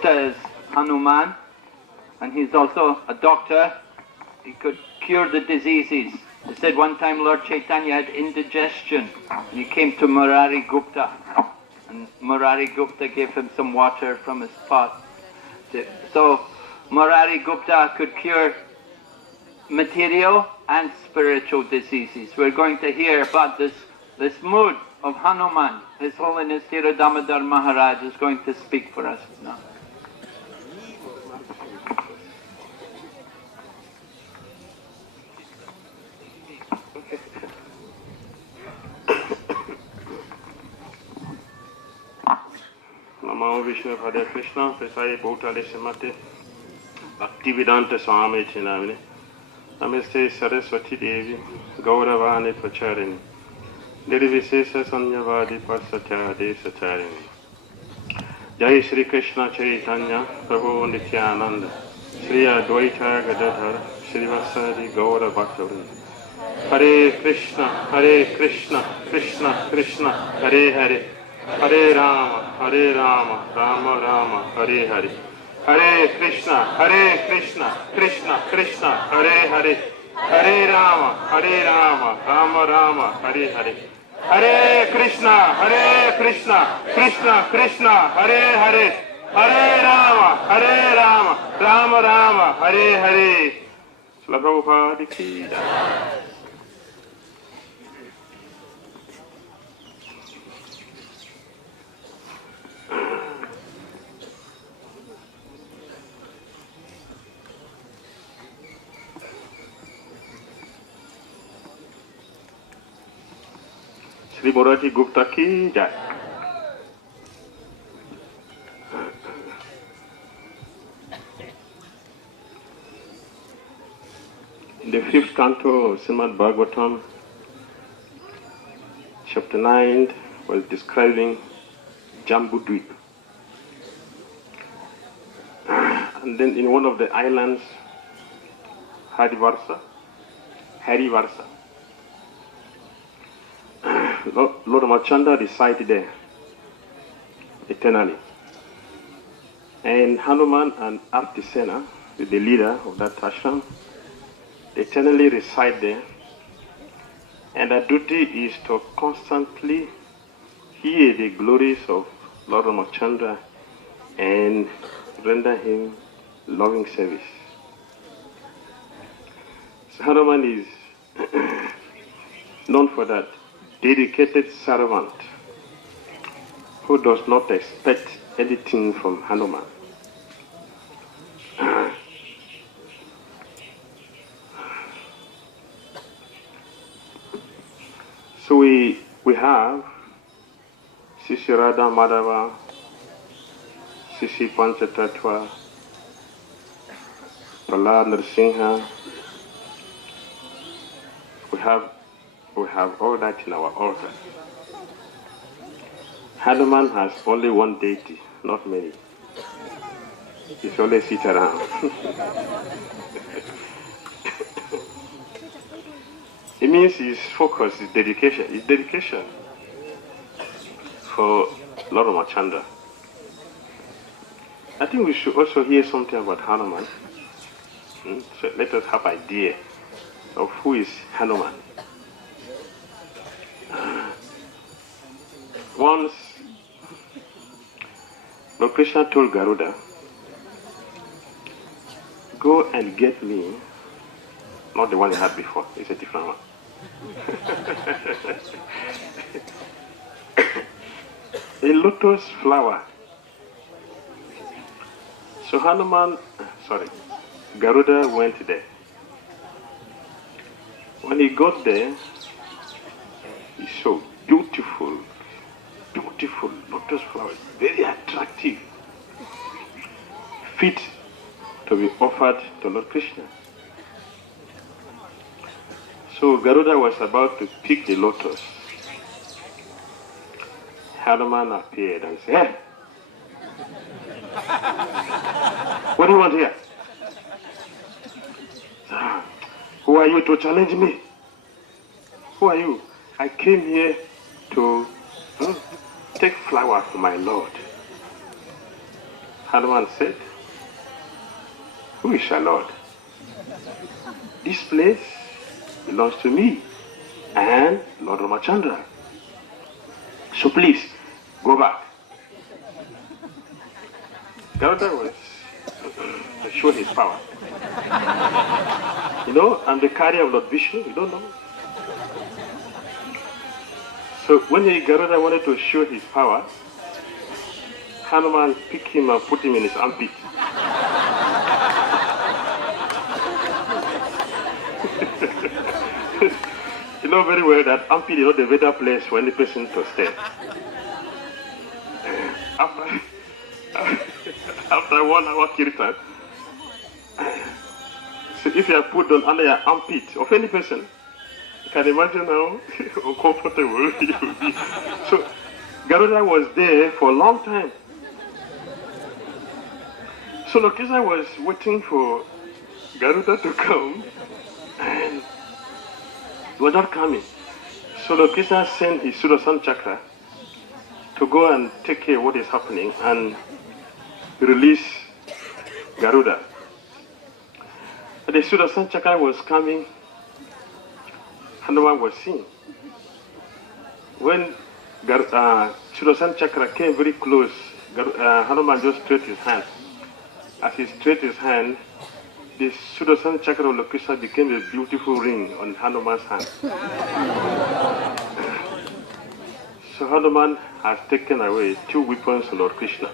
Gupta is Hanuman, and he's also a doctor. He could cure the diseases. They said one time Lord Chaitanya had indigestion, and he came to Murari Gupta, and Murari Gupta gave him some water from his pot. So Murari Gupta could cure material and spiritual diseases. We're going to hear about this mood of Hanuman. His Holiness Thira Damodar Maharaj is going to speak for us now. Namo Vishnu Hare Krishna, Pesai Bhutale Simate, Bhaktivedanta Swami Chinamine, Namaste Saraswati Devi, Gauravani Pacharini, Nirvisesa Sanyavadi Parsatya Desacharini. Jai Shri Krishna Chaitanya, Prabhu Nityananda, Shri Advaita Gadadhar, Srivasadi Gaura Bhaktavrinda. Hare Krishna, Krishna Krishna, Hare Hare, Hare Rama, Rama Rama, Hare Hare. Hare Krishna, Krishna Krishna, Hare Hare, Hare Rama, Rama Rama, Hare Hare. Hare Krishna, Krishna Krishna, Hare Hare, Hare Rama, Rama Rama, Hare Hare. Srila Prabhupada ki jai. Shri Murari Gupta ki jai. In the 5th canto of Srimad Bhagavatam, chapter 9 was describing Jambudvip. And then in one of the islands, Harivarsa, Lord Ramachandra resided there eternally. And Hanuman and Artisena, the leader of that ashram, eternally reside there. And their duty is to constantly hear the glories of Lord Ramachandra and render him loving service. So Hanuman is known for that. Dedicated servant who does not expect anything from Hanuman. So we have Sisi Radha Madhava, Sisi Panchatattva, Prahlad Nrsimha. We have all that in our altar. Hanuman has only one deity, not many. He's always sit around. It means his focus, his dedication for Lord Ramachandra. I think we should also hear something about Hanuman. So let us have an idea of who is Hanuman. Once, Lord Krishna told Garuda, go and get me, not the one he had before, it's a different one. A lotus flower. So Garuda went there. When he got there, he saw beautiful lotus flowers, very attractive, fit to be offered to Lord Krishna. So Garuda was about to pick the lotus. Hanuman appeared and said, "Hey, what do you want here? Who are you to challenge me? Who are you? I came here to take flower for my Lord." Hanuman said, "Who is your Lord? This place belongs to me and Lord Ramachandra. So please, go back." Garuda was to show his power. You know, I'm the carrier of Lord Vishnu, you don't know. So when Garuda wanted to show his power, Hanuman picked him and put him in his armpit. You know very well that armpit is not the better place for any person to stay. After 1 hour kirtan, so if you are put on under your armpit of any person, you can imagine how uncomfortable you will be. So Garuda was there for a long time. So Lokisa was waiting for Garuda to come, and he was not coming. So Lokisa sent his Sudarshan Chakra to go and take care of what is happening and release Garuda. And the Sudarshan Chakra was coming, Hanuman was seeing. When Sudarshan Chakra came very close, Hanuman just stretched his hand. As he stretched his hand, the Sudarshan Chakra of Lokisa became a beautiful ring on Hanuman's hand. So Hanuman has taken away 2 weapons of Lord Krishna.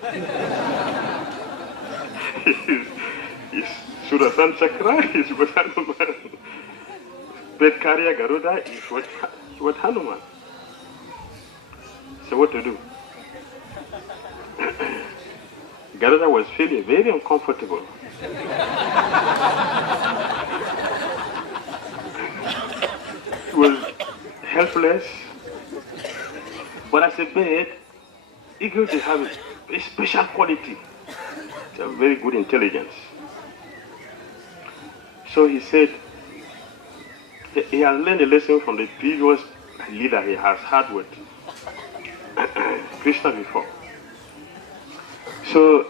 His Sudarshan Chakra is with Hanuman. Petkarya Garuda is with Hanuman. So what to do? Garuda was feeling very uncomfortable. He was helpless. But as a bird, eagles have a special quality. They have very good intelligence. So he said, he has learned a lesson from the previous leader he has had with Krishna before. So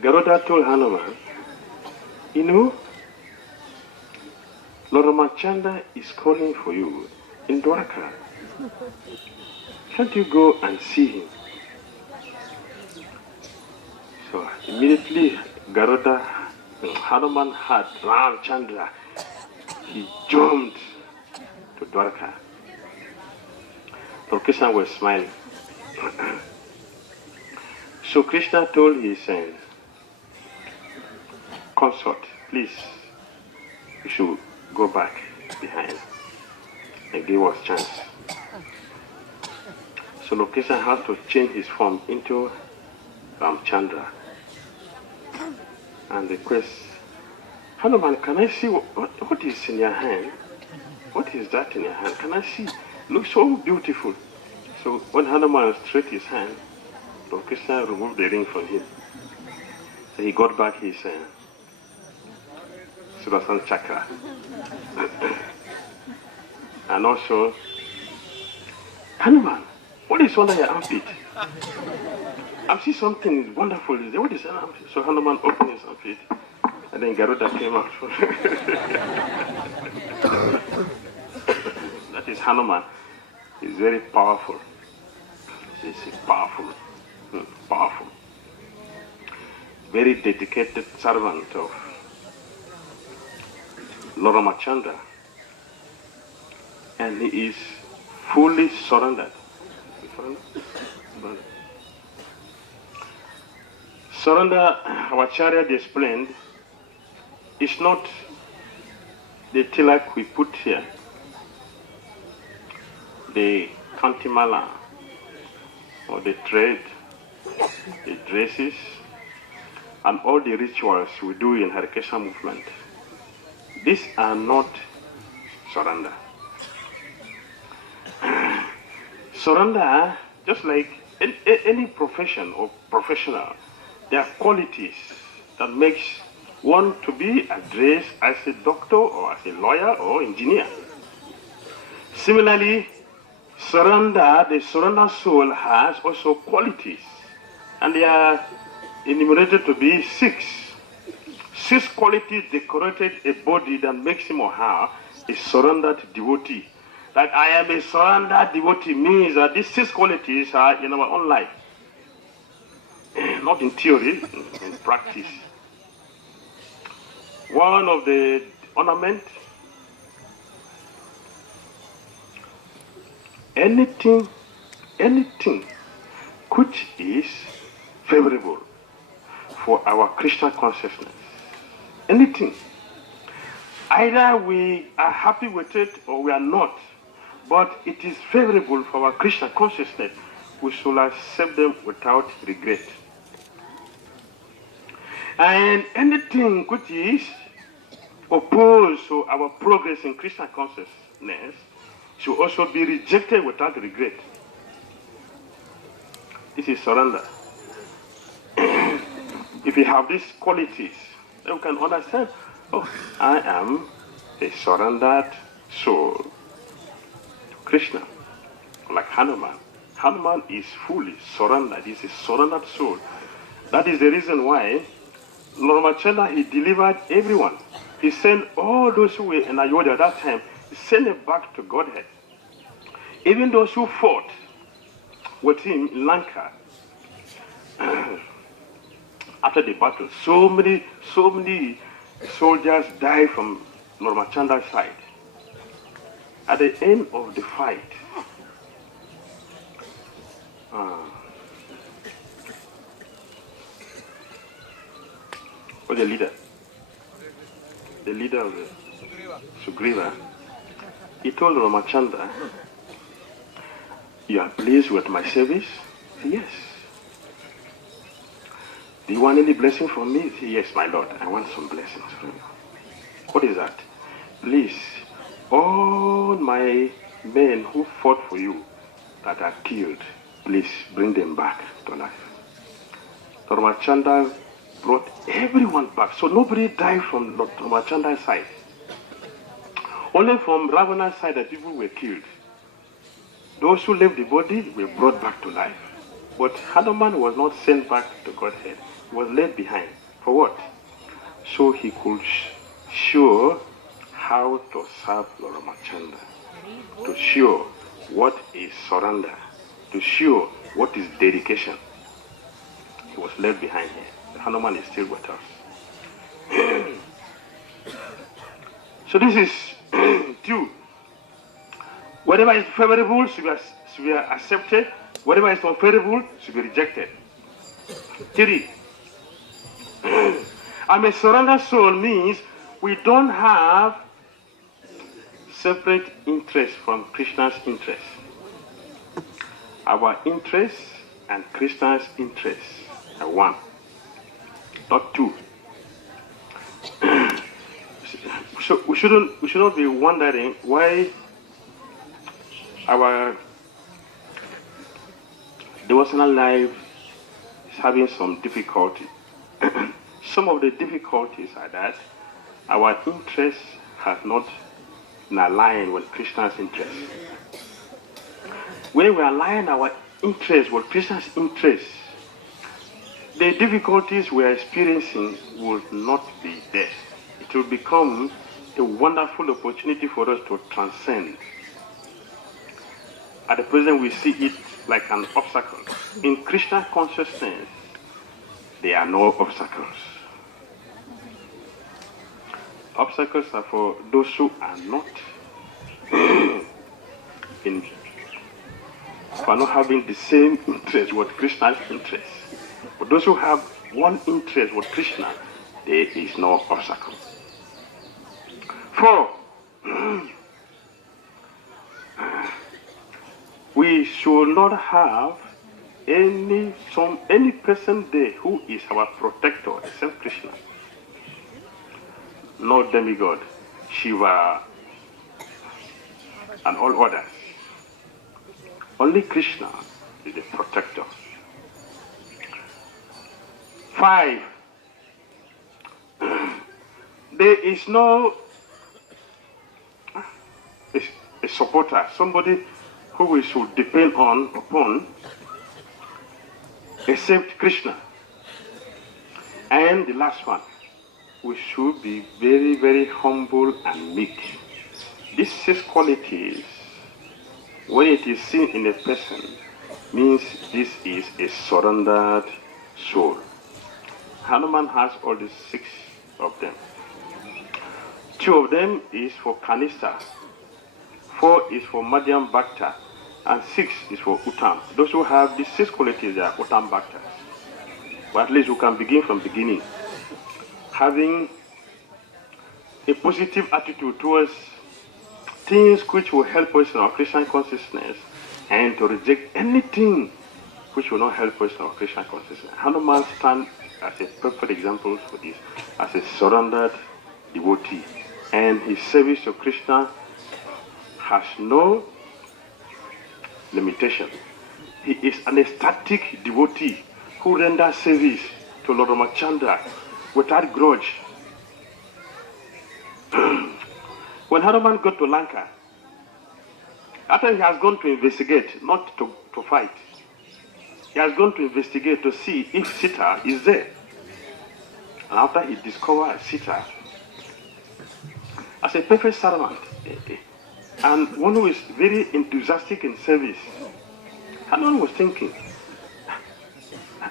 Garuda told Hanuman, you know, Lord Ramachandra is calling for you in Dwarka. Can't you go and see him? So immediately Hanuman had Ramachandra. He jumped to Dwarka. Lord Krishna was smiling. So Krishna told his consort, please, you should go back behind and give us chance. So Lord Krishna had to change his form into Ramchandra and request, Hanuman, can I see what is in your hand? What is that in your hand? Can I see? Looks so beautiful. So when Hanuman stretched his hand, Lord Krishna removed the ring from him. So he got back his Sudarshan Chakra. And also, Hanuman, what is under your armpit? I see something wonderful. What is your armpit? So Hanuman opened his armpit, and then Garuda came out. That is Hanuman. He's very powerful. He's powerful. Powerful. Very dedicated servant of Lord Ramachandra. And he is fully surrendered. Surrender, our Acharya explained, is not the tilak we put here, the kantimala, or the thread, the dresses, and all the rituals we do in Hare Krishna movement. These are not surrender. Surrender, just like any profession or professional, there are qualities that makes one to be addressed as a doctor or as a lawyer or engineer. Similarly, surrender, the surrender soul has also qualities, and there are enumerated to be six. Six qualities decorated a body that makes him or her a surrendered devotee. That I am a surrendered devotee means that these six qualities are in our own life. Not in theory, in practice. One of the ornaments, anything which is favorable for our Krishna consciousness. Anything. Either we are happy with it or we are not, but it is favorable for our Krishna consciousness. We should accept them without regret. And anything which is opposed to our progress in Krishna consciousness should also be rejected without regret. This is surrender. If we have these qualities, then we can understand, oh, I am a surrendered soul to Krishna. Like Hanuman. Hanuman is fully surrendered. He's a surrendered soul. That is the reason why Lord Ramachandra, he delivered everyone. He sent all those who were in Ayodhya at that time, he sent them back to Godhead. Even those who fought with him in Lanka, after the battle, so many soldiers died from Lord Ramachandra's side. At the end of the fight, the leader of the Sugriva, he told Ramachandra, you are pleased with my service? He said, yes. Do you want any blessing from me? He said, yes, my Lord, I want some blessings from you. What is that? Please, all my men who fought for you that are killed, please bring them back to life. Ramachandra brought everyone back. So nobody died from Ramachandra's side. Only from Ravana's side that people were killed. Those who left the body were brought back to life. But Hanuman was not sent back to Godhead. He was left behind. For what? So he could show how to serve Lord Ramachandra. To show what is surrender. To show what is dedication. He was left behind here. Hanuman is still with us. So this is two. Whatever is favorable should be accepted. Whatever is unfavorable should be rejected. Three. I'm a surrendered soul means we don't have separate interests from Krishna's interests. Our interests and Krishna's interests are one, not two. So we should not be wondering why our devotional life is having some difficulty. Some of the difficulties are that our interests have not been aligned with Krishna's interests. When we align our interests with Krishna's interests, the difficulties we are experiencing will not be there. It will become a wonderful opportunity for us to transcend. At the present, we see it like an obstacle. In Krishna consciousness, there are no obstacles. Obstacles are for those who are not for not having the same interest with Krishna's interest. For those who have one interest with Krishna, there is no obstacle. 4. We should not have any person there who is our protector except Krishna. No demigod, Shiva, and all others. Only Krishna is the protector. 5. There is no a supporter, somebody who we should depend upon, except Krishna. And the last one, we should be very, very humble and meek. These 6 qualities, when it is seen in a person, means this is a surrendered soul. Hanuman has all the 6 of them. 2 of them is for Kanista, 4 is for Madhyam Bhakta, and 6 is for Uttam. Those who have these 6 qualities, they are Uttam Bhaktas. But at least you can begin from beginning. Having a positive attitude towards things which will help us in our Christian consciousness, and to reject anything which will not help us in our Christian consciousness. Hanuman stands as a perfect example for this, as a surrendered devotee. And his service to Krishna has no limitation. He is an ecstatic devotee who renders service to Lord Ramachandra without grudge. When Hanuman got to Lanka, after he has gone to investigate, not to fight, he has gone to investigate to see if Sita is there. And after he discovered Sita, as a perfect servant, and one who is very enthusiastic in service, Hanuman was thinking,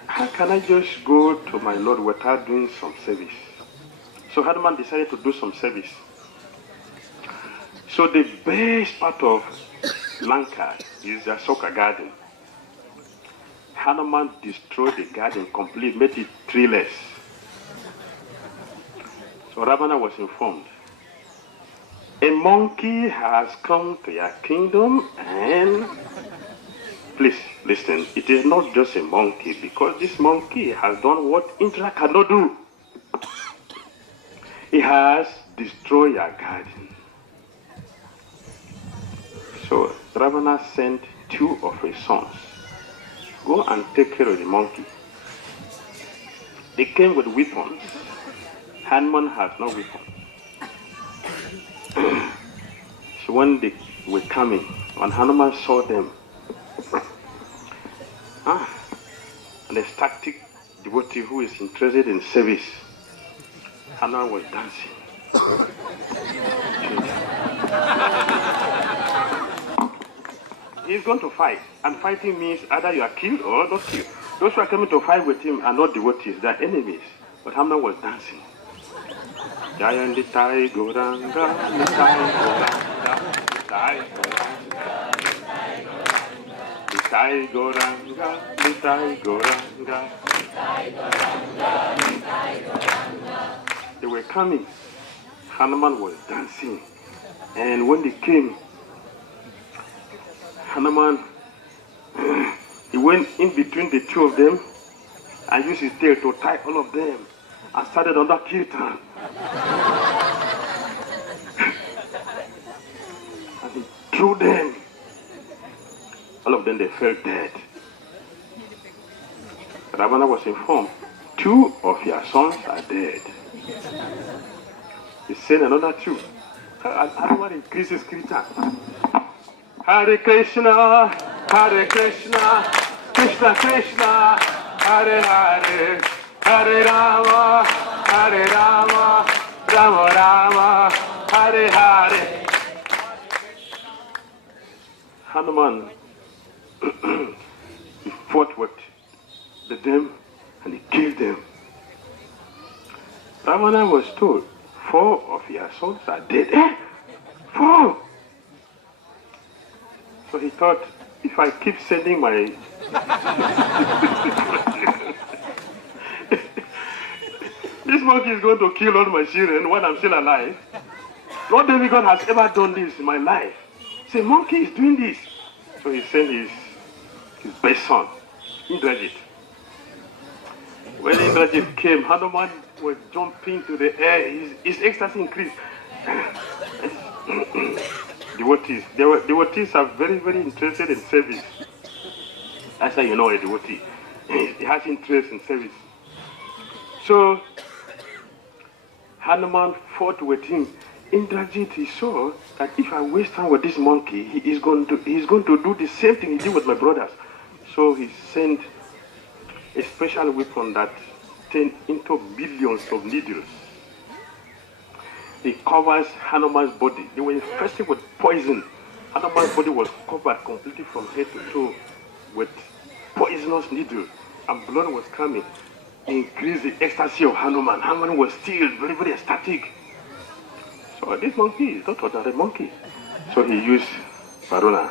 how can I just go to my Lord without doing some service? So Hanuman decided to do some service. So the best part of Lanka is the Asoka garden. Hanuman destroyed the garden completely, made it treeless. So Ravana was informed. A monkey has come to your kingdom, and please listen, it is not just a monkey, because this monkey has done what Indra cannot do. He has destroyed your garden. So Ravana sent 2 of his sons. Go and take care of the monkey. They came with weapons. Hanuman has no weapon. So when they were coming, when Hanuman saw them, an ecstatic devotee who is interested in service, Hanuman was dancing. He's going to fight, and fighting means either you are killed or not killed. Those who are coming to fight with him are not devotees, they are enemies. But Hanuman was dancing. Jayan Nitai Gauranga, Nitai Gauranga, Nitai Gauranga, Nitai Gauranga, Nitai Gauranga. They were coming. Hanuman was dancing. And when they came, Hanuman, he went in between the 2 of them and used his tail to tie all of them and started on that kirtan. And he threw them. All of them, they fell dead. Ravana was informed, 2 of your sons are dead. He sent another 2. And Hanuman increases kirtan. Hare Krishna, Krishna Krishna, Hare Hare, Hare Rama, Rama Rama, Hare Hare. Hanuman, he fought with them and he killed them. Ravana was told, 4 of your sons are dead. 4! So he thought, if I keep sending my... this monkey is going to kill all my children when I'm still alive. No demigod has ever done this in my life. Say, monkey is doing this. So he sent his best son, Indrajit. When Indrajit came, Hanuman was jumping to the air. His ecstasy increased. Devotees are very, very interested in service. That's how you know a devotee. He has interest in service. So Hanuman fought with him. Indrajit, he saw that if I waste time with this monkey, he's going to do the same thing he did with my brothers. So he sent a special weapon that turned into millions of needles. It covers Hanuman's body. They were infested with poison. Hanuman's body was covered completely from head to toe with poisonous needles, and blood was coming. It increased the ecstasy of Hanuman. Hanuman was still very, very ecstatic. So this monkey is not ordinary monkey. So he used Varuna.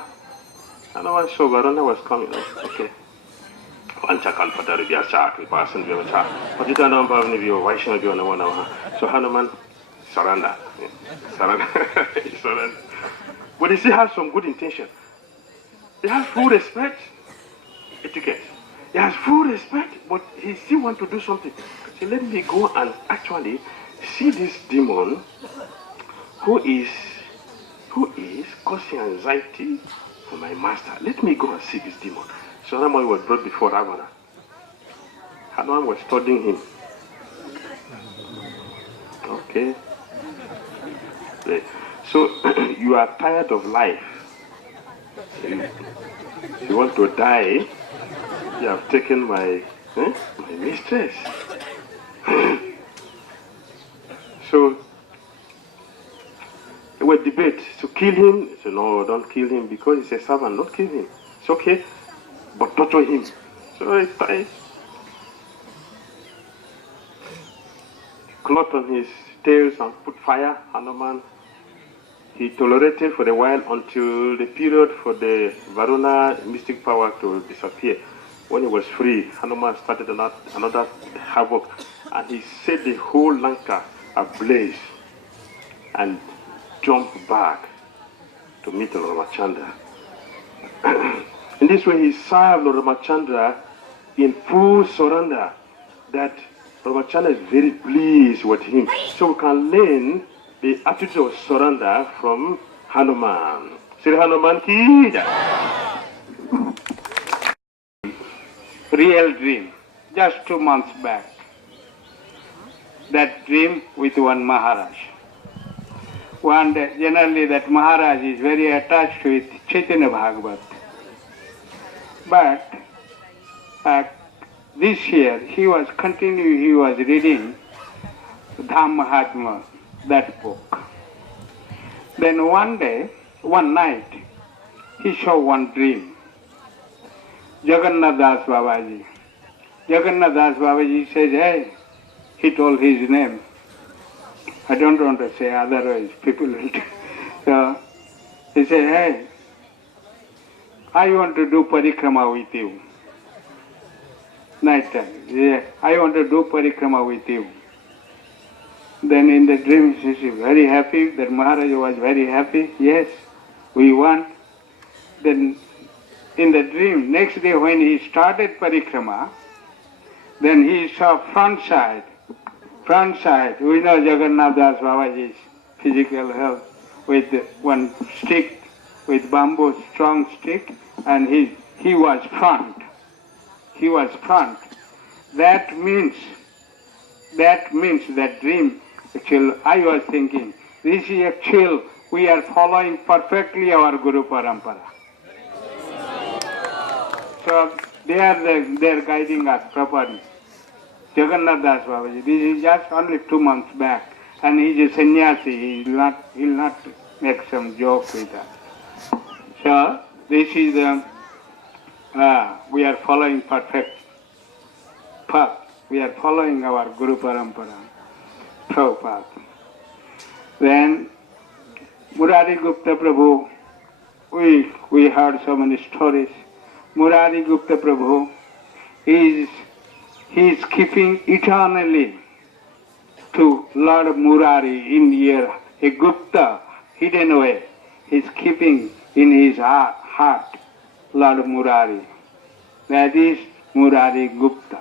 Hanuman saw Varuna was coming. Okay. So Hanuman surrender. He surrendered. But he still has some good intention. He has full respect, etiquette. He has full respect, but he still wants to do something. So let me go and actually see this demon who is causing anxiety for my master. Let me go and see this demon. So Hanuman was brought before Ravana. Hanuman was studying him. Okay. So you are tired of life. You want to die. You have taken my mistress. So there were debates to kill him. He said, no, don't kill him because he's a servant. Don't kill him. It's okay, but torture him. So he tied cloth on his tails and put fire. Hanuman, he tolerated for a while until the period for the Varuna mystic power to disappear. When he was free, Hanuman started another havoc, and he set the whole Lanka ablaze and jumped back to meet Lord Ramachandra. In this way, he served Lord Ramachandra in full surrender, that Lord Ramachandra is very pleased with him. So we can learn the attitude of surrender from Hanuman. Sri Hanuman ki jai. Real dream, just 2 months back. That dream with one Maharaj. One day, generally that Maharaj is very attached with Chaitanya Bhagavat. But this year he was reading Dham Mahatma, that book. Then one night, he saw one dream. Jagannath Das Babaji. Jagannath Das Babaji says, hey, he told his name. I don't want to say, otherwise people will. So he said, hey, I want to do Parikrama with you. Night time. Yeah, I want to do Parikrama with you. Then in the dream, he is very happy. That Maharaj was very happy. Yes, we want. Then in the dream, next day when he started Parikrama, then he saw front side. We know Jagannath Das Babaji's physical health with one stick, with bamboo strong stick, and he was front. He was front. That means that dream. Actually, I was thinking, this is actual, we are following perfectly our Guru Parampara. So they are guiding us properly. Jagannath Das Babaji, this is just only 2 months back, and he is a sannyasi. He'll not make some joke with us. So this is we are following perfect path. We are following our Guru Parampara, Prabhupada. Then Murari Gupta Prabhu, we heard so many stories. Murari Gupta Prabhu he is keeping eternally to Lord Murari in here, a Gupta, hidden way. He is keeping in his heart Lord Murari. That is Murari Gupta.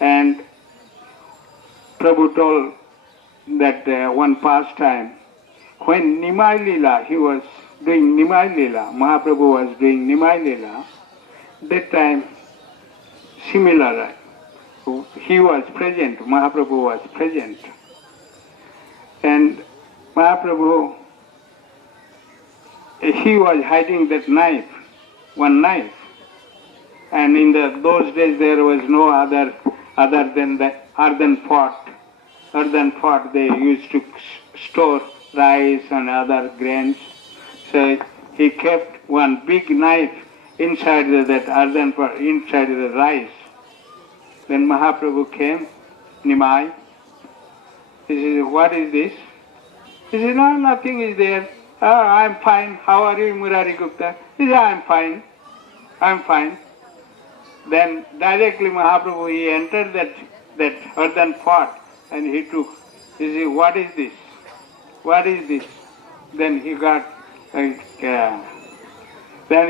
And Prabhu told that one pastime, when Nimai Lila, he was doing Nimai Lila, Mahaprabhu was doing Nimai Lila, that time similar, he was present, Mahaprabhu was present. And Mahaprabhu, he was hiding that knife, one knife. And in those days there was no other other than the earthen pot. Earthen pot they used to store rice and other grains. So he kept one big knife inside that earthen pot, inside the rice. Then Mahaprabhu came, Nimai. He said, what is this? He said, no, nothing is there. Oh, I'm fine. How are you, Murari Gupta? He said, I'm fine. I'm fine. Then directly Mahaprabhu, he entered that earthen pot and he took. He said, what is this? What is this? Then he got, then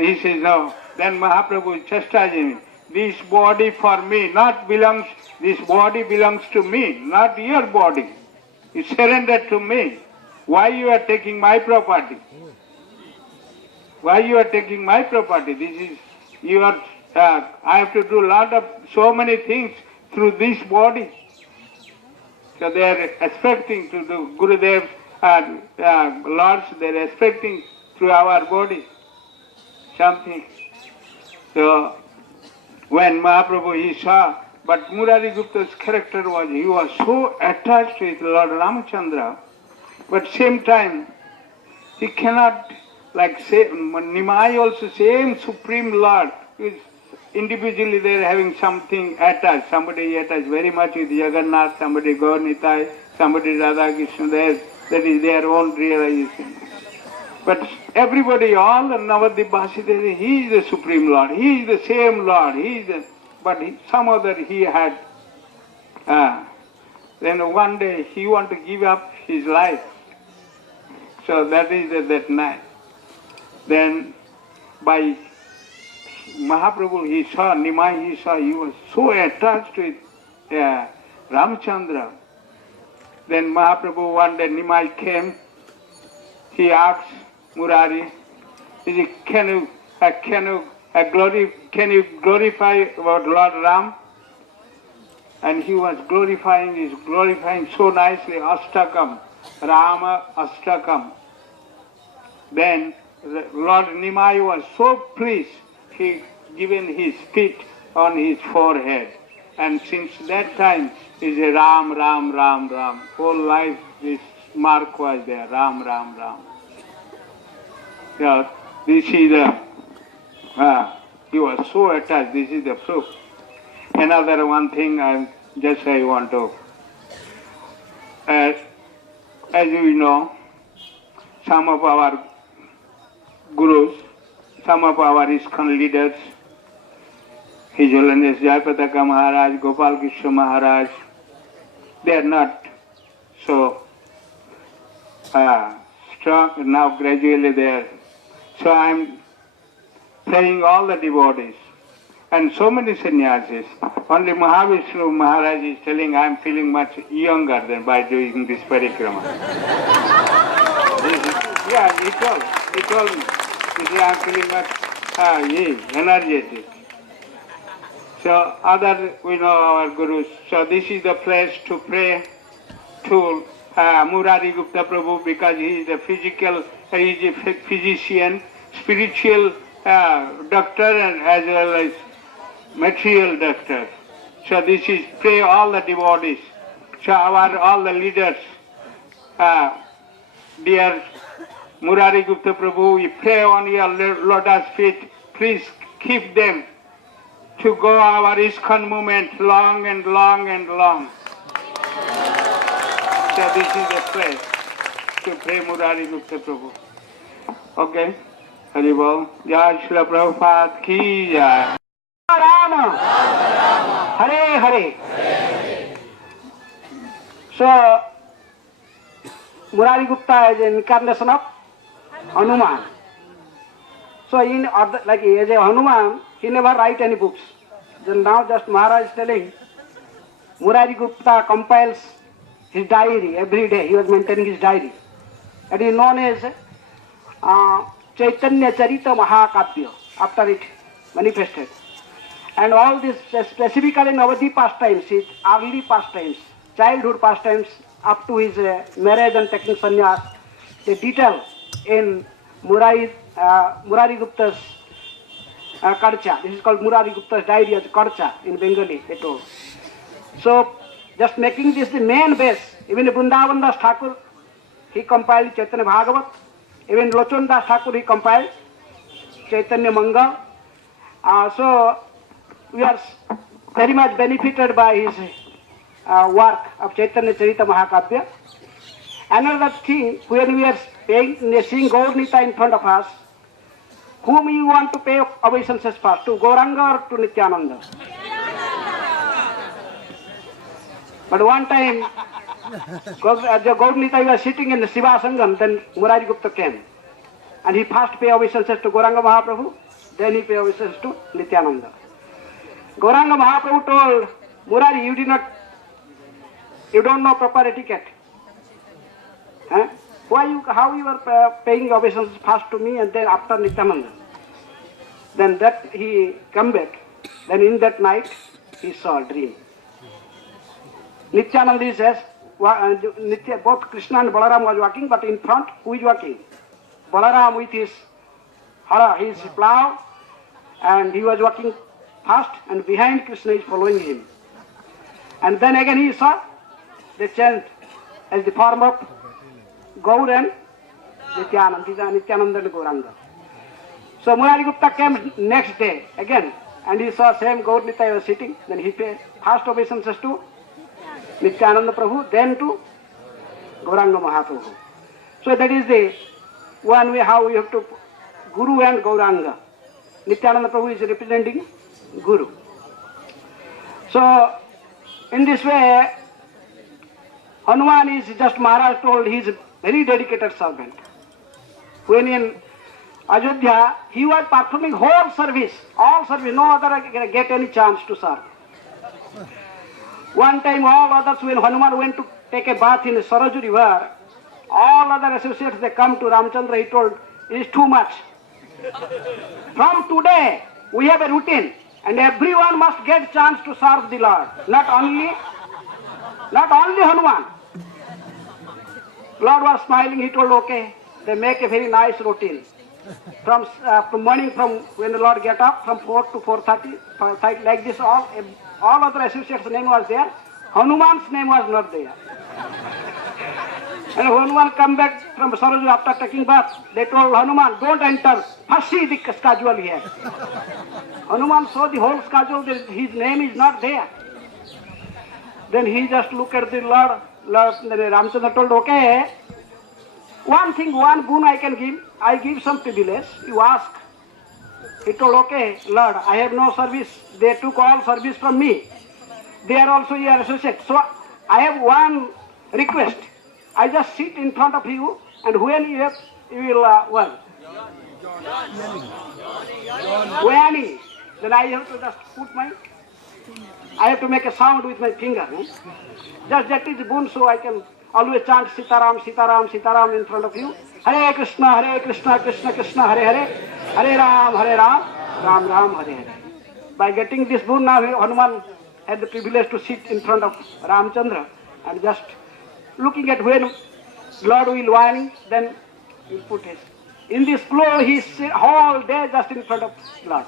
he says, no. Then Mahaprabhu chastised him. This body for me, this body belongs to me, not your body. You surrender to me. Why you are taking my property? Why you are taking my property? This is, I have to do so many things through this body. So they are expecting to do Gurudev's Lords, they are expecting through our body something. So when Mahaprabhu he saw, but Murari Gupta's character was, he was so attached with Lord Ramachandra, but same time he cannot, like say, Nimai also, same Supreme Lord, is individually they are having something attached, somebody attached very much with Jagannath, somebody Gaurnitai, somebody Radha Krishna, that is their own realization. But everybody, all the Navadvip Bhasita, he is the Supreme Lord, he is the same Lord, some other he had. Then one day he want to give up his life. So that is that night. Then by Mahaprabhu he saw, Nimai he saw, he was so attached with Ramachandra. Then Mahaprabhu one day, Nimai came, he asked Murari, he said, can you glorify about Lord Ram? And he was glorifying so nicely, Ashtakam, Rama Ashtakam. Then Lord Nimai was so pleased, he given his feet on his forehead. And since that time, he said Ram, Ram, Ram, Ram. Whole life this mark was there, Ram, Ram, Ram. So this is he was so attached, this is the proof. Another one thing I want to, as you know, some of our gurus, some of our ISKCON leaders, His Holiness Jayapataka Maharaj, Gopal Krishna Maharaj, they are not so strong, now gradually they are. So I am praying all the devotees and so many sannyasis. Only Mahavishnu Maharaj is telling I am feeling much younger than by doing this parikrama. He told me. He said I am feeling much energetic. So we know our gurus. So this is the place to pray to Murari Gupta Prabhu because he is a physician, spiritual doctor and as well as material doctor. So this is pray all the devotees. So all the leaders, dear Murari Gupta Prabhu, we pray on your lotus feet. Please keep them to go our ISKCON movement long and long and long. So this is the place to pray Murari Gupta Prabhu. Okay? Haribol. Jai Srila Prabhupada ki jai. Rama. Hare Hare. So, Murari Gupta is an incarnation of Hanuman. So, as a Hanuman, he never write any books. Then now just Maharaj is telling, Murari Gupta compiles his diary every day. He was maintaining his diary. It is known as Chaitanya Charita Mahakavya, after it manifested. And all this specifically Navadvip pastimes, his early pastimes, childhood pastimes up to his marriage and taking sannyas, they detail in Murari Gupta's Karcha. This is called Murari Gupta's diary as Karcha in Bengali, they told. So just making this the main base, even Vrindavan Das Thakur, he compiled Chaitanya Bhagavat. Even Lochon Das Thakur, he compiled Chaitanya Mangal. So we are very much benefited by his work of Chaitanya Charita Mahakavya. Another thing, when we are seeing Gaur Nita in front of us, whom you want to pay obeisances first, to Gauranga or to Nityananda? But one time, Gaur Nita was sitting in the Siva Sangam, then Murari Gupta came. And he first paid obeisances to Gauranga Mahaprabhu, then he paid obeisances to Nityananda. Gauranga Mahaprabhu told Murari, you don't know proper etiquette. Huh? How you are paying obeisances first to me and then after Nityananda? Then that he come back. Then in that night he saw a dream. Nityananda says, both Krishna and Balaram was walking, but in front who is walking? Balaram with his plow, and he was walking fast, and behind Krishna is following him. And then again he saw the chant as the form of Gaur and Nityananda and Gauranga. So Murari Gupta came next day again, and he saw same Gaur Nita was sitting. Then he paid first obeisances to Nityananda Prabhu, then to Gauranga Mahaprabhu. So that is the one way how we have to Guru and Gauranga. Nityananda Prabhu is representing Guru. So in this way, Hanuman is just Maharaj told he is a very dedicated servant. When in Ajodhya, he was performing whole service, all service, no other get any chance to serve. One time all others, when Hanuman went to take a bath in the Saraju river, all other associates, they come to Ramchandra, he told, it is too much. From today, we have a routine, and everyone must get chance to serve the Lord, not only Hanuman. Lord was smiling, he told, okay, they make a very nice routine. From morning, from when the Lord get up, from 4 to 4:30, like this, all other associates' name was there. Hanuman's name was not there. And Hanuman come back from Saraju after taking bath, they told Hanuman, don't enter, first see the schedule here. Hanuman saw the whole schedule, his name is not there. Then he just looked at the Lord. Ramchandra told, okay, one thing, one boon I can give, I give some privilege, you ask. He told, okay, Lord, I have no service, they took all service from me. They are also your associates. So I have one request, I just sit in front of you, and when you will, Wayani, then I have to just I have to make a sound with my finger. Just that is boon, so I can always chant Sitaram, Sitaram, Sitaram in front of you. Hare Krishna, Krishna Krishna, Hare Hare, Hare Ram, Ram Ram, Hare Hare. By getting this boon now, Hanuman had the privilege to sit in front of Ramchandra and just looking at when Lord will whine, then he will put his. In this flow, he sit whole day just in front of Lord.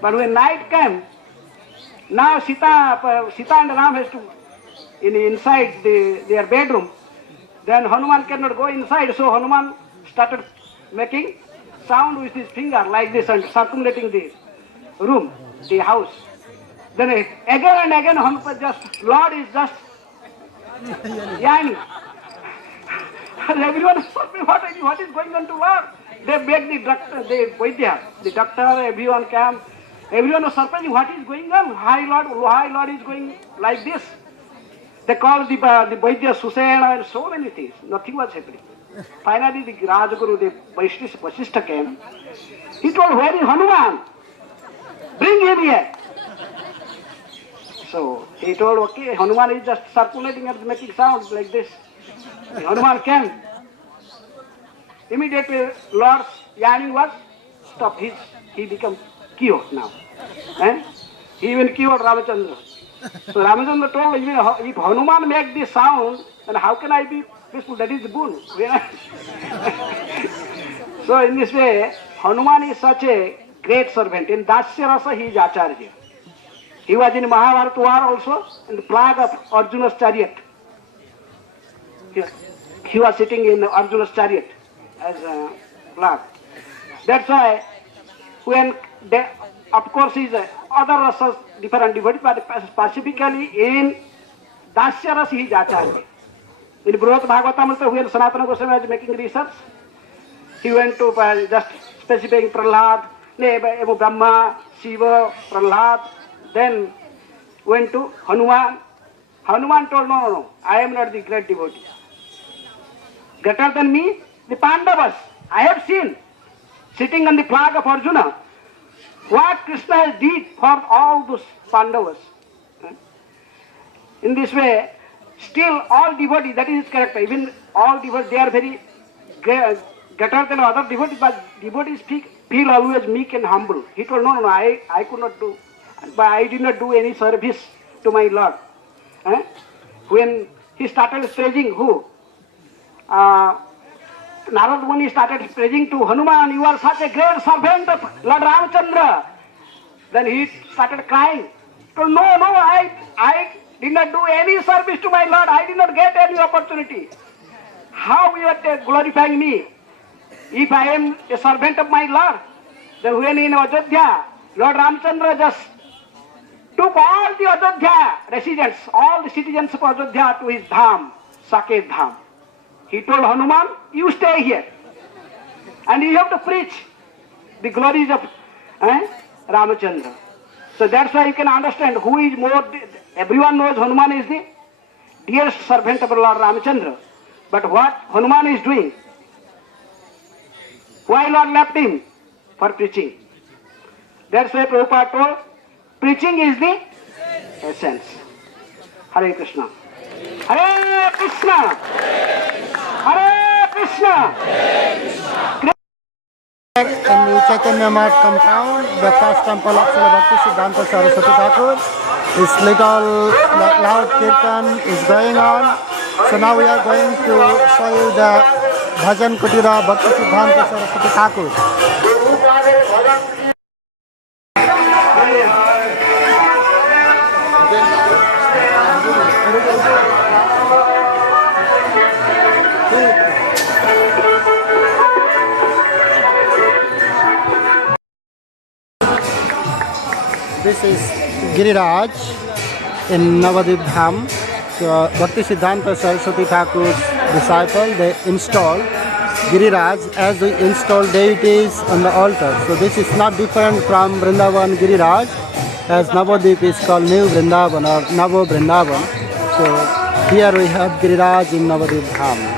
But when night came, now Sita and Ram has to inside their bedroom. Then Hanuman cannot go inside, so Hanuman started making sound with his finger like this and circulating the room, the house. Then again and again Hanuman Lord is just yelling. And everyone is wondering what is going on to Lord. They beg the doctor, the doctor, everyone came. Everyone was surprised, what is going on? Why Lord is going like this? They called the Vaidya Susena and so many things. Nothing was happening. Finally, the Rajguru, the Vasishtha came. He told, where is Hanuman? Bring him here. So he told, okay, Hanuman is just circulating and making sounds like this. Hanuman came. Immediately, Lord's yearning was stopped. He became cured now. And he even cured Ramachandra. So Ramachandra told, if Hanuman make this sound, then how can I be peaceful? That is the boon. So in this way, Hanuman is such a great servant. In Dasya Rasa, he is Acharya. He was in Mahabharata war also, in the flag of Arjuna's chariot. He was sitting in Arjuna's chariot as a flag. That's why when they, of course, is other rasas, different devotees, but specifically in Dasya Ras he is Acharya. In Brihad Bhagavatamrita, when Sanatana Goswami was making research, he went to just specifying Prahlad, Brahma, Shiva, Prahlad, then went to Hanuman. Hanuman told, no, I am not the great devotee. Greater than me, the Pandavas, I have seen, sitting on the flag of Arjuna, what Krishna did for all those Pandavas. In this way, still all devotees, that is his character, even all devotees, they are very greater than other devotees, but devotees feel always meek and humble. He told, no, I could not do, but I did not do any service to my Lord. When he started praising who? Narad Muni started praising to Hanuman, you are such a great servant of Lord Ramchandra. Then he started crying. He told, no, I did not do any service to my Lord. I did not get any opportunity. How you are glorifying me? If I am a servant of my Lord, then when in Ajodhya, Lord Ramchandra just took all the Ajodhya residents, all the citizens of Ajodhya to his dham, Saket Dham. He told Hanuman, you stay here and you have to preach the glories of Ramachandra. So that's why you can understand who is more, everyone knows Hanuman is the dearest servant of Lord Ramachandra. But what Hanuman is doing? Why Lord left him? For preaching. That's why Prabhupada told, preaching is the essence. Hare Krishna. Hare Krishna. Hare Krishna. In the Chaitanya Math compound, the first temple of Srila Bhakti Siddhanta Saraswati Thakur, this little loud kirtan is going on. So now we are going to show you the Bhajan Kutira Bhakti Siddhanta Saraswati Thakur. This is Giriraj in Navadvip Dham. So Bhakti Siddhanta Saraswati Thakur's disciple, they installed Giriraj as we install deities on the altar. So this is not different from Vrindavan Giriraj, as Navadvip is called New Vrindavan or Navo Vrindavan. So here we have Giriraj in Navadvip Dham.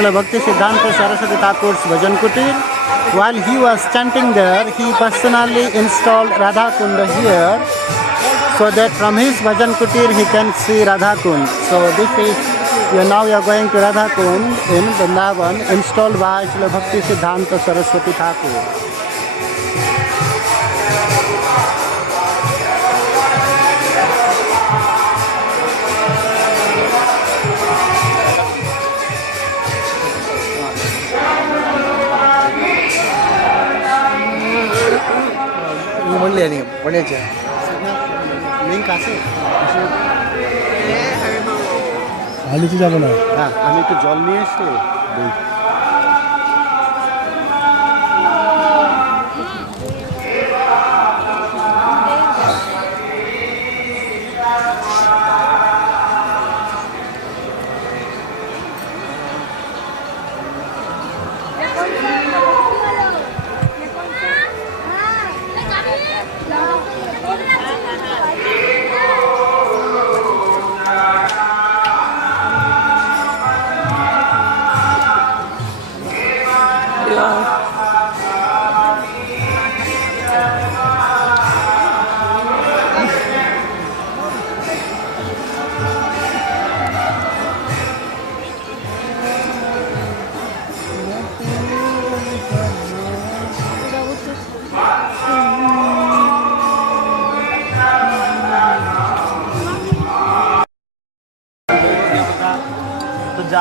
Srila Bhakti Siddhanta Saraswati Thakur's Bhajan Kutir. While he was chanting there, he personally installed Radha Kunda here, so that from his Bhajan Kutir he can see Radha Kund. So this is, now we are going to Radha Kund in Vrindavan, installed by Srila Bhakti Siddhanta Saraswati Thakur. আলুতে যাবো না। হ্যাঁ, আমি একটু জল নিয়ে এসে দিই।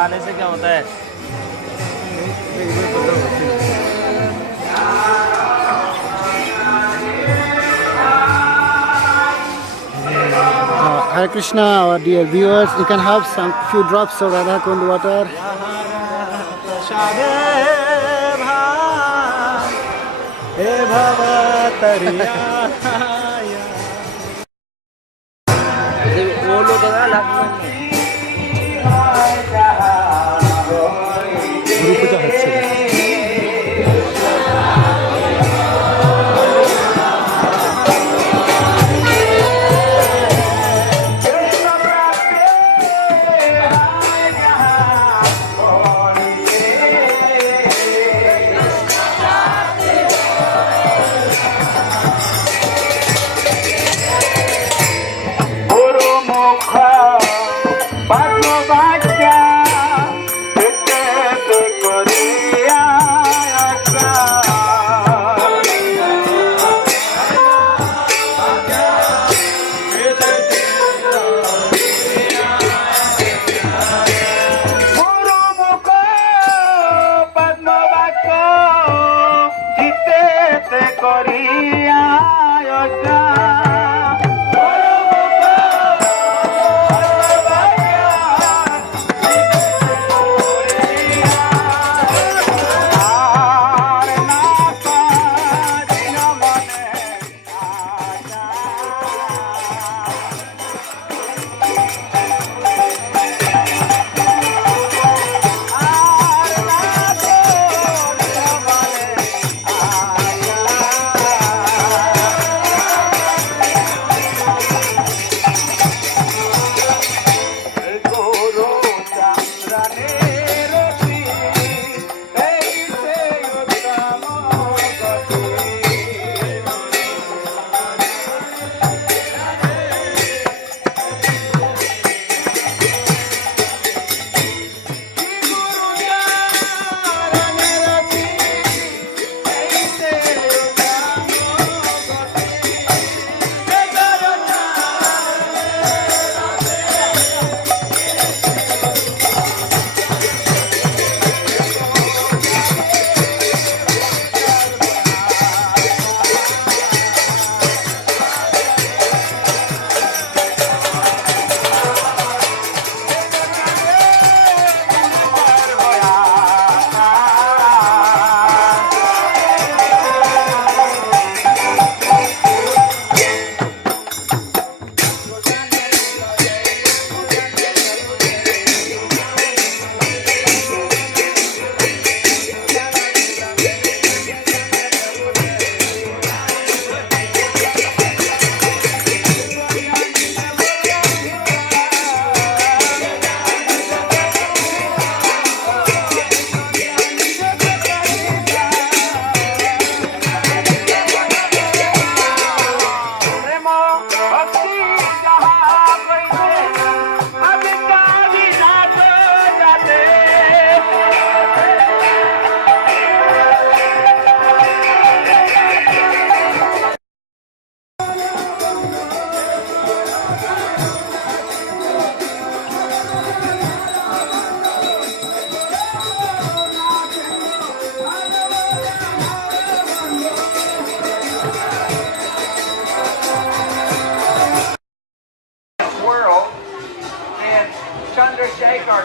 खाने से क्या होता है? Hare Krishna, our dear viewers, you can have some few drops of Radha Kund water. वो लोग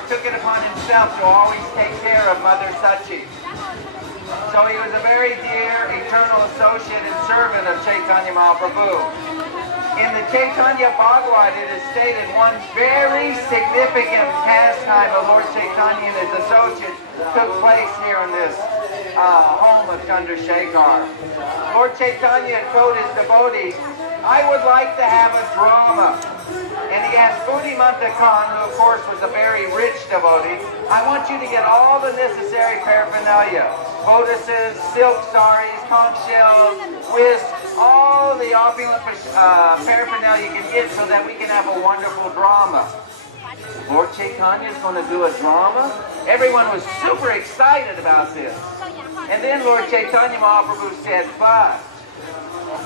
took it upon himself to always take care of Mother Sachi. So he was a very dear, eternal associate and servant of Chaitanya Mahaprabhu. In the Chaitanya Bhagavad, it is stated one very significant pastime of Lord Chaitanya and his associates took place here in this home of Chandrasekhar. Lord Chaitanya told his devotees, I would like to have a drama. And he asked Buddhimanta Khan, who of course was a very rich devotee, I want you to get all the necessary paraphernalia. Bodices, silk saris, conch shells, whisks, all the opulent paraphernalia you can get so that we can have a wonderful drama. Lord Chaitanya is going to do a drama? Everyone was super excited about this. And then Lord Chaitanya Mahaprabhu said, but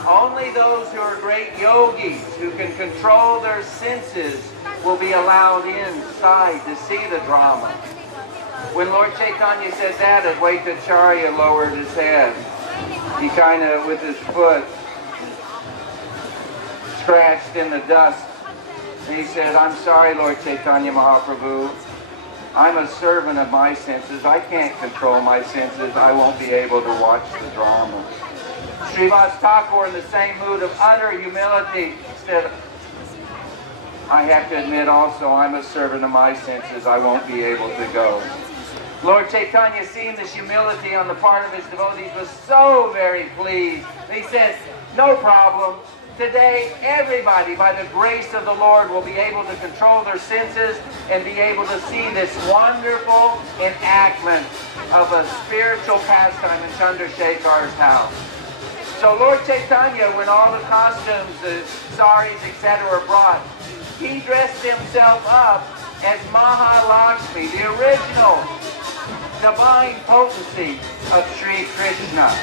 only those who are great yogis, who can control their senses, will be allowed inside to see the drama. When Lord Chaitanya said that, Advaitacharya lowered his head. He kind of, with his foot, scratched in the dust. And he said, I'm sorry, Lord Chaitanya Mahaprabhu. I'm a servant of my senses. I can't control my senses. I won't be able to watch the drama. Srivas Thakur, in the same mood of utter humility, said, I have to admit also, I'm a servant of my senses. I won't be able to go. Lord Chaitanya, seeing this humility on the part of his devotees, was so very pleased. He said, no problem. Today, everybody, by the grace of the Lord, will be able to control their senses and be able to see this wonderful enactment of a spiritual pastime in Chandrasekhar's house. So Lord Chaitanya, when all the costumes, the saris, etc. were brought, he dressed himself up as Mahalakshmi, the original divine potency of Sri Krishna.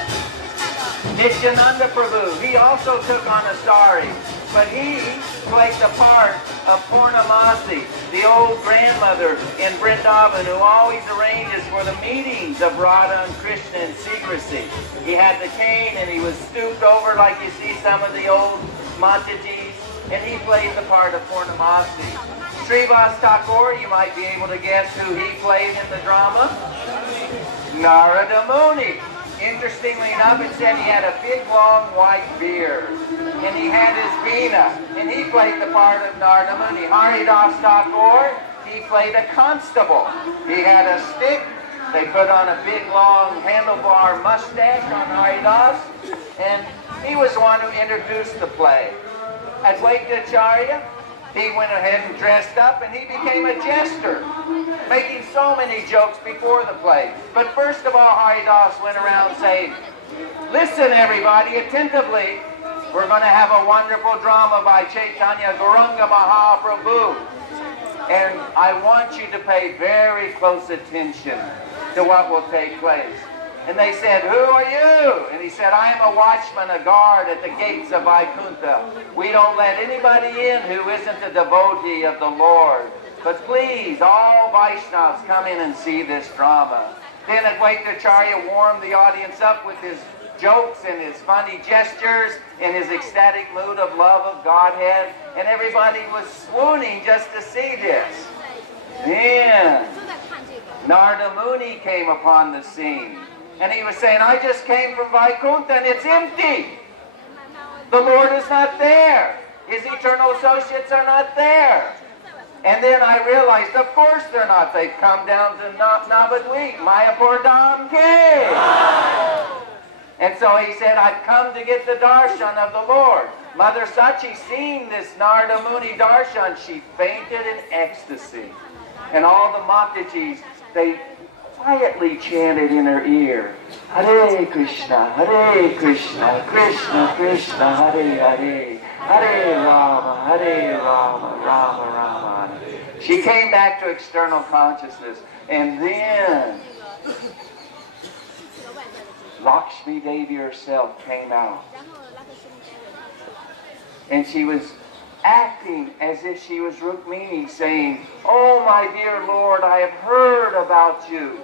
Nityananda Prabhu, he also took on a sari, but he played the part of Purnamasi, the old grandmother in Vrindavan who always arranges for the meetings of Radha and Krishna in secrecy. He had the cane and he was stooped over like you see some of the old Matatis, and he played the part of Purnamasi. Srivas Thakur, you might be able to guess who he played in the drama? Narada Muni. Interestingly enough, it said he had a big, long, white beard. And he had his veena. And he played the part of Narada Muni. Haridas Thakur, he played a constable. He had a stick. They put on a big, long, handlebar mustache on Haridas. And he was the one who introduced the play. Advaitacharya, he went ahead and dressed up and he became a jester, making so many jokes before the play. But first of all, Haridas went around saying, listen everybody attentively, we're going to have a wonderful drama by Chaitanya Gauranga Mahaprabhu. And I want you to pay very close attention to what will take place. And they said, who are you? And he said, I am a watchman, a guard at the gates of Vaikuntha. We don't let anybody in who isn't a devotee of the Lord. But please, all Vaishnavas, come in and see this drama. Then Advaitacharya warmed the audience up with his jokes and his funny gestures and his ecstatic mood of love of Godhead. And everybody was swooning just to see this. Then Narada Muni came upon the scene. And he was saying, I just came from Vaikuntha and it's empty. The Lord is not there. His eternal associates are not there. And then I realized, of course they're not. They've come down to Navadvip, Mayapur Dham Ke. And so he said, I've come to get the darshan of the Lord. Mother Sachi, seeing this Narada Muni darshan, she fainted in ecstasy. And all the Matajis, they quietly chanted in her ear, Hare Krishna, Krishna Krishna, Hare Hare, Hare Rama, Rama Rama. She came back to external consciousness, and then Lakshmi Devi herself came out. And she was acting as if she was Rukmini, saying, oh my dear Lord, I have heard about you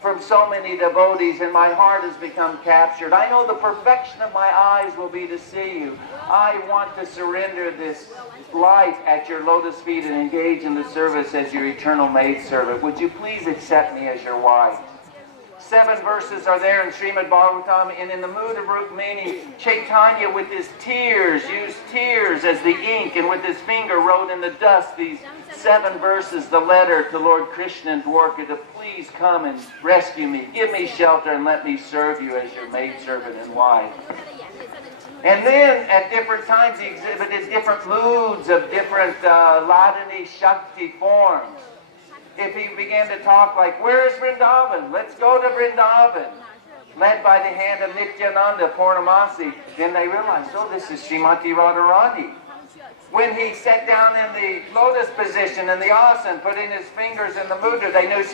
from so many devotees and my heart has become captured. I know the perfection of my eyes will be to see you. I want to surrender this life at your lotus feet and engage in the service as your eternal maidservant. Would you please accept me as your wife? 7 verses are there in Srimad Bhagavatam, and in the mood of Rukmini, Chaitanya with his tears, used tears as the ink, and with his finger wrote in the dust these 7 verses, the letter to Lord Krishna and Dwarka, to please come and rescue me, give me shelter, and let me serve you as your maidservant and wife. And then, at different times, he exhibited different moods of different Ladini Shakti forms. If he began to talk like, where is Vrindavan? Let's go to Vrindavan. Led by the hand of Nityananda, Purnamasi, then they realized, oh, this is Srimati Radharani. When he sat down in the lotus position in the asana, putting his fingers in the mudra, they knew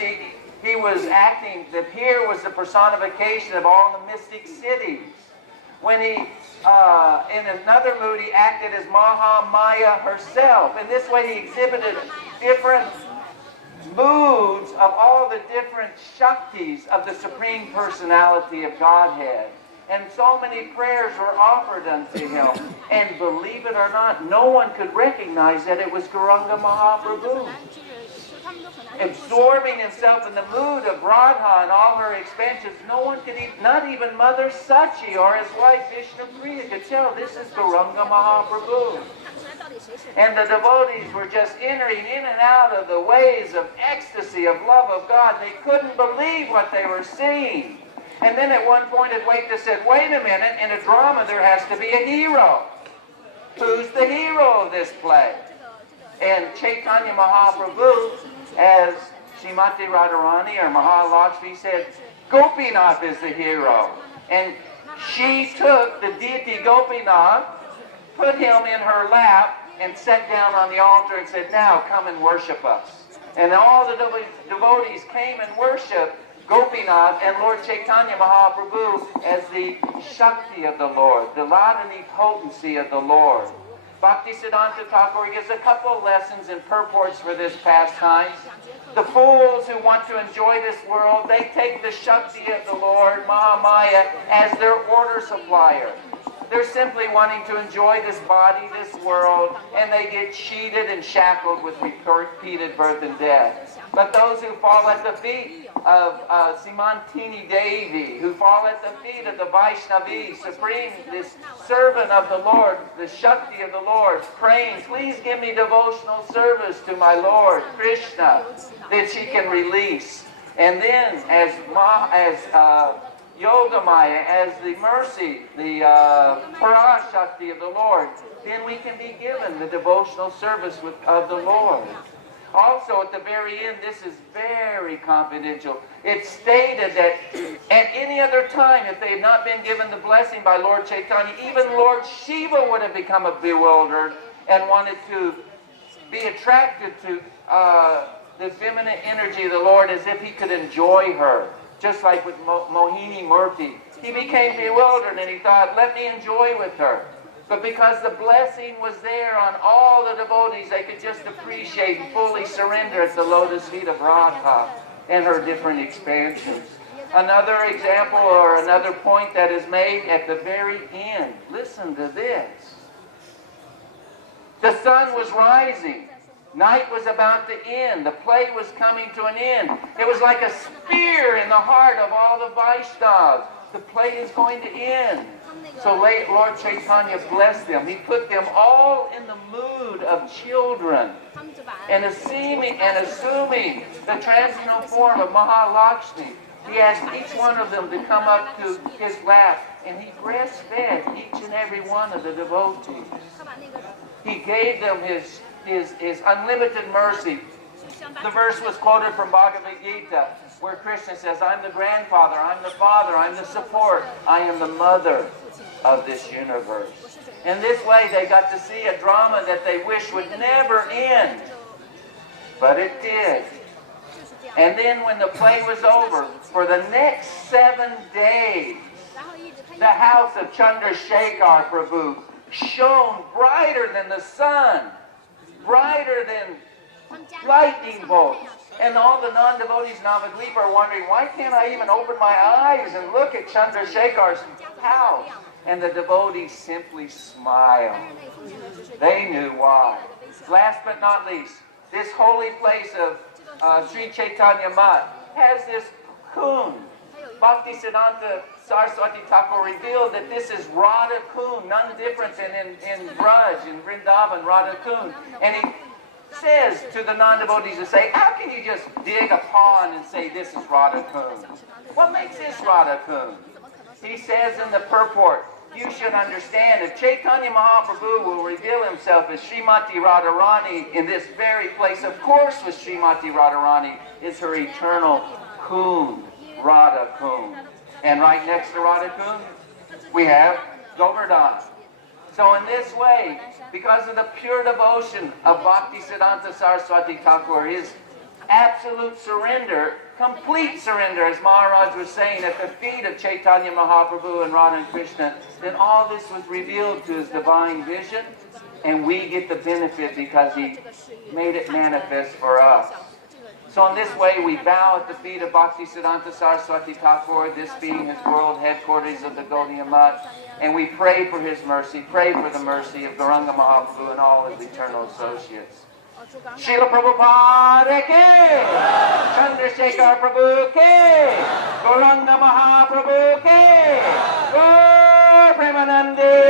he was acting, that here was the personification of all the mystic cities. When he, in another mood, he acted as Maha Maya herself. In this way, he exhibited different moods of all the different Shaktis of the Supreme Personality of Godhead. And so many prayers were offered unto him. And believe it or not, no one could recognize that it was Gauranga Mahaprabhu. Absorbing himself in the mood of Radha and all her expansions, no one could even, not even Mother Sachi or his wife Vishnupriya could tell this is Gauranga Mahaprabhu. And the devotees were just entering in and out of the ways of ecstasy, of love of God. They couldn't believe what they were seeing. And then at one point Advaita said, wait a minute, in a drama there has to be a hero. Who's the hero of this play? And Chaitanya Mahaprabhu, as Srimati Radharani or Mahalakshmi said, Gopinath is the hero. And she took the deity Gopinath, put him in her lap, and sat down on the altar and said, now come and worship us. And all the devotees came and worshiped Gopinath and Lord Chaitanya Mahaprabhu as the Shakti of the Lord, the Ladani potency of the Lord. Bhaktisiddhanta Thakur gives a couple of lessons and purports for this pastime. The fools who want to enjoy this world, they take the Shakti of the Lord, Mahamaya, as their order supplier. They're simply wanting to enjoy this body, this world, and they get cheated and shackled with repeated birth and death. But those who fall at the feet of Simantini Devi, who fall at the feet of the Vaishnavi, Supreme, this servant of the Lord, the Shakti of the Lord, praying, please give me devotional service to my Lord, Krishna, that she can release. And then as Yogamaya, as the mercy, the Parashakti of the Lord, then we can be given the devotional service of the Lord. Also, at the very end, this is very confidential. It's stated that at any other time, if they had not been given the blessing by Lord Chaitanya, even Lord Shiva would have become bewildered and wanted to be attracted to the feminine energy of the Lord as if he could enjoy her. Just like with Mohini Murthy. He became bewildered and he thought, let me enjoy with her. But because the blessing was there on all the devotees, they could just appreciate and fully surrender at the lotus feet of Radha and her different expansions. Another example or another point that is made at the very end. Listen to this. The sun was rising. Night was about to end. The play was coming to an end. It was like a spear in the heart of all the Vaishnavas. The play is going to end. So Lord Chaitanya blessed them. He put them all in the mood of children. And assuming the transitional form of Mahalakshmi, he asked each one of them to come up to his lap. And he breastfed each and every one of the devotees. He gave them his unlimited mercy. The verse was quoted from Bhagavad Gita, where Krishna says, I'm the grandfather, I'm the father, I'm the support, I am the mother of this universe. In this way, they got to see a drama that they wish would never end. But it did. And then when the play was over, for the next 7 days, the house of Chandrasekhar Prabhu shone brighter than the sun, brighter than lightning bolts. And all the non-devotees in Navadvipa are wondering, why can't I even open my eyes and look at Chandrasekhar's house? And the devotees simply smiled. They knew why. Last but not least, this holy place of Sri Chaitanya Mat has this cocoon. Bhaktisiddhanta Saraswati Thakur revealed that this is Radha Kund, none different than in Braj, in Vrindavan, Radha Kund. And he says to the non-devotees to say, how can you just dig a pond and say this is Radha Kund? What makes this Radha Kund? He says in the purport, you should understand that Chaitanya Mahaprabhu will reveal himself as Srimati Radharani in this very place. Of course, with Srimati Radharani is her eternal Kund, Radha Kund. And right next to Radha Kund, we have Govardhan. So in this way, because of the pure devotion of Bhaktisiddhanta Saraswati Thakur, his absolute surrender, complete surrender, as Maharaj was saying, at the feet of Chaitanya Mahaprabhu and Radha and Krishna, then all this was revealed to his divine vision, and we get the benefit because he made it manifest for us. So in this way, we bow at the feet of Bhaktisiddhanta Saraswati Thakur, this being his world headquarters of the Gaudiya Math, and we pray for his mercy, pray for the mercy of Gauranga Mahaprabhu and all his eternal associates. Srila Prabhupada ke, Chandrasekhar Prabhu ke, Gauranga Mahaprabhu ke, Gaur Premanande.